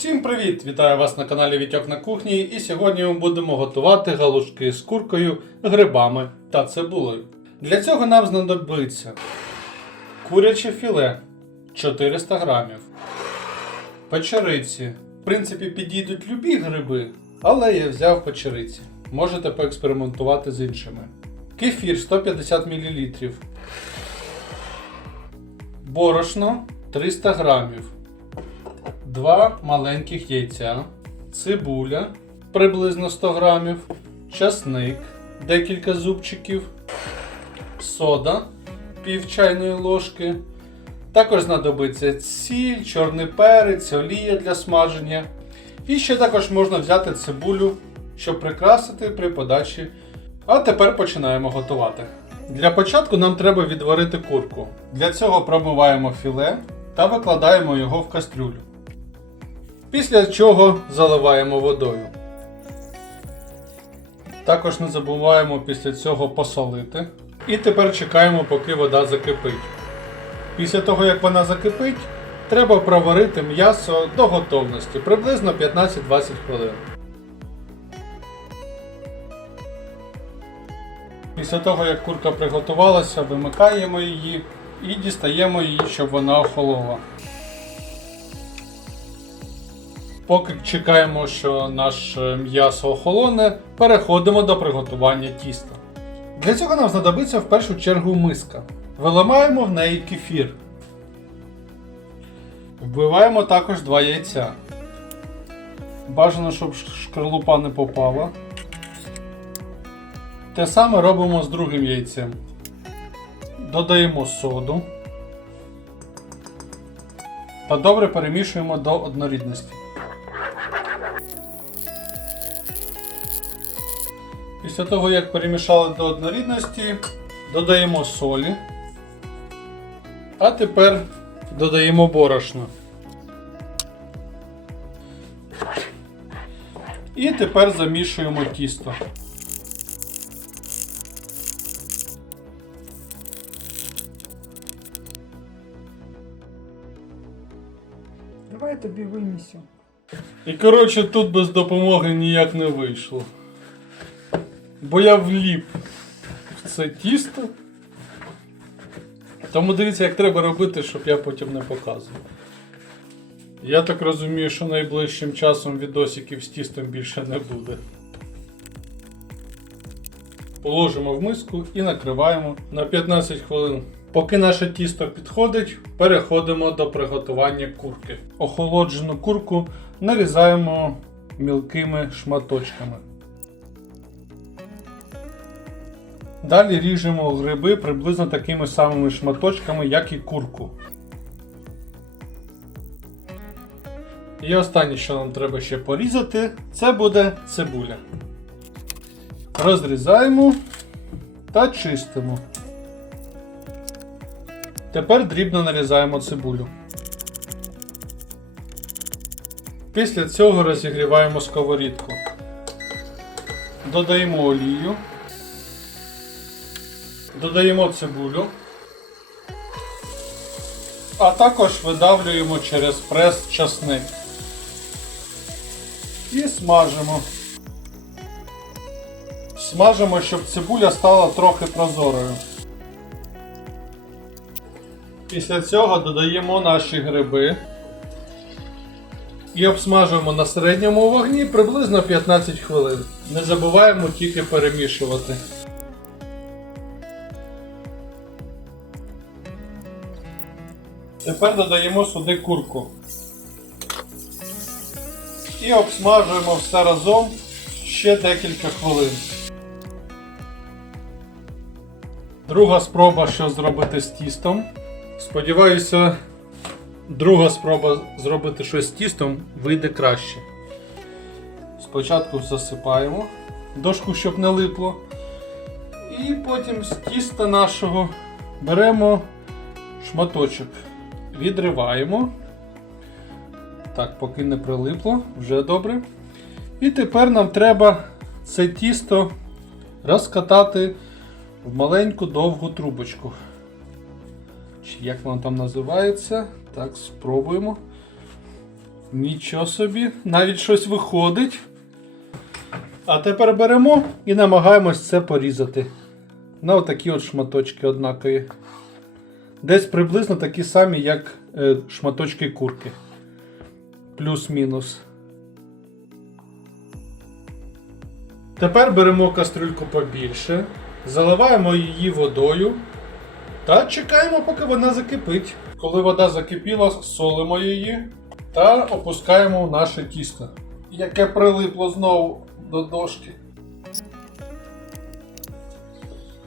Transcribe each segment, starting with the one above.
Всім привіт! Вітаю вас на каналі Вітьок на кухні. І сьогодні ми будемо готувати галушки з куркою, грибами та цибулею. Для цього нам знадобиться куряче філе 400 грамів, печериці. В принципі, підійдуть любі гриби, але я взяв печериці. Можете поекспериментувати з іншими. Кефір 150 мл. Борошно 300 грамів. Два маленьких яйця, цибуля приблизно 100 грамів, часник декілька зубчиків, сода пів чайної ложки. Також знадобиться сіль, чорний перець, олія для смаження. І ще також можна взяти цибулю, щоб прикрасити при подачі. А тепер починаємо готувати. Для початку нам треба відварити курку. Для цього пробиваємо філе та викладаємо його в кастрюлю. Після чого заливаємо водою. Також не забуваємо після цього посолити. І тепер чекаємо, поки вода закипить. Після того, як вона закипить, треба проварити м'ясо до готовності приблизно 15-20 хвилин. Після того, як курка приготувалася, вимикаємо її і дістаємо її, щоб вона охолола. Поки чекаємо, що наше м'ясо охолоне, переходимо до приготування тіста. Для цього нам знадобиться в першу чергу миска. Виливаємо в неї кефір. Вбиваємо також два яйця. Бажано, щоб шкарлупа не попала. Те саме робимо з другим яйцем. Додаємо соду та добре перемішуємо до однорідності. Після того, як перемішали до однорідності, додаємо солі. А тепер додаємо борошно. І тепер замішуємо тісто. Давай я тобі вимісю. І коротше тут без допомоги ніяк не вийшло. Бо я вліп в це тісто. Тому дивіться, як треба робити, щоб я потім не показував. Я так розумію, що найближчим часом відосиків з тістом більше не буде. Положимо в миску і накриваємо на 15 хвилин. Поки наше тісто підходить, переходимо до приготування курки. Охолоджену курку нарізаємо мілкими шматочками. Далі ріжемо гриби приблизно такими самими шматочками, як і курку. І останнє, що нам треба ще порізати, це буде цибуля. Розрізаємо та чистимо. Тепер дрібно нарізаємо цибулю. Після цього розігріваємо сковорідку. Додаємо олію. Додаємо цибулю. А також видавлюємо через прес часник. І смажимо. Смажимо, щоб цибуля стала трохи прозорою. Після цього додаємо наші гриби і обсмажуємо на середньому вогні приблизно 15 хвилин. Не забуваємо тільки перемішувати. Тепер додаємо сюди курку. І обсмажуємо все разом ще декілька хвилин. Друга спроба, що зробити з тістом. Сподіваюся, друга спроба зробити щось з тістом вийде краще. Спочатку засипаємо дошку, щоб не липло. І потім з тіста нашого беремо шматочок, відриваємо. Так, поки не прилипло, вже добре. І тепер нам треба це тісто розкатати в маленьку довгу трубочку. Чи як воно там називається? Так, спробуємо. Нічого собі, навіть щось виходить. А тепер беремо і намагаємось це порізати. На отакі от шматочки однакові. Десь приблизно такі самі, як е, шматочки курки. Плюс-мінус. Тепер беремо кастрюльку побільше, заливаємо її водою та чекаємо, поки вона закипить. Коли вода закипіла, солимо її та опускаємо в наше тісто, яке прилипло знову до дошки.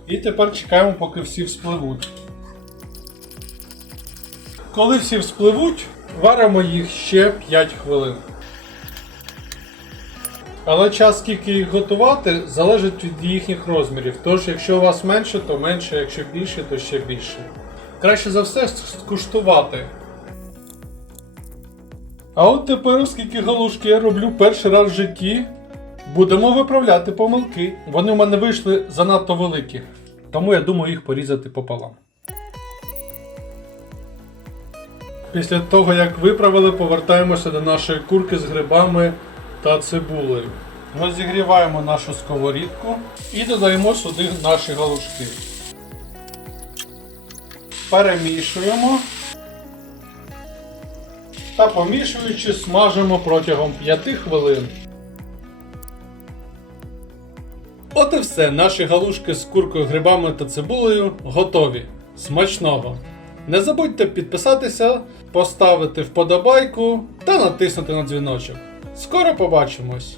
І тепер чекаємо, поки всі вспливуть. Коли всі вспливуть, варимо їх ще 5 хвилин. Але час, скільки їх готувати, залежить від їхніх розмірів. Тож, якщо у вас менше, то менше, якщо більше, то ще більше. Краще за все скуштувати. А от тепер, оскільки галушки я роблю перший раз в житті, будемо виправляти помилки. Вони в мене вийшли занадто великі. Тому я думаю їх порізати пополам. Після того, як виправили, повертаємося до нашої курки з грибами та цибулею. Розігріваємо нашу сковорідку і додаємо сюди наші галушки. Перемішуємо та помішуючи смажимо протягом 5 хвилин. От і все, наші галушки з куркою, грибами та цибулею готові. Смачного! Не забудьте підписатися, поставити вподобайку та натиснути на дзвіночок. Скоро побачимось!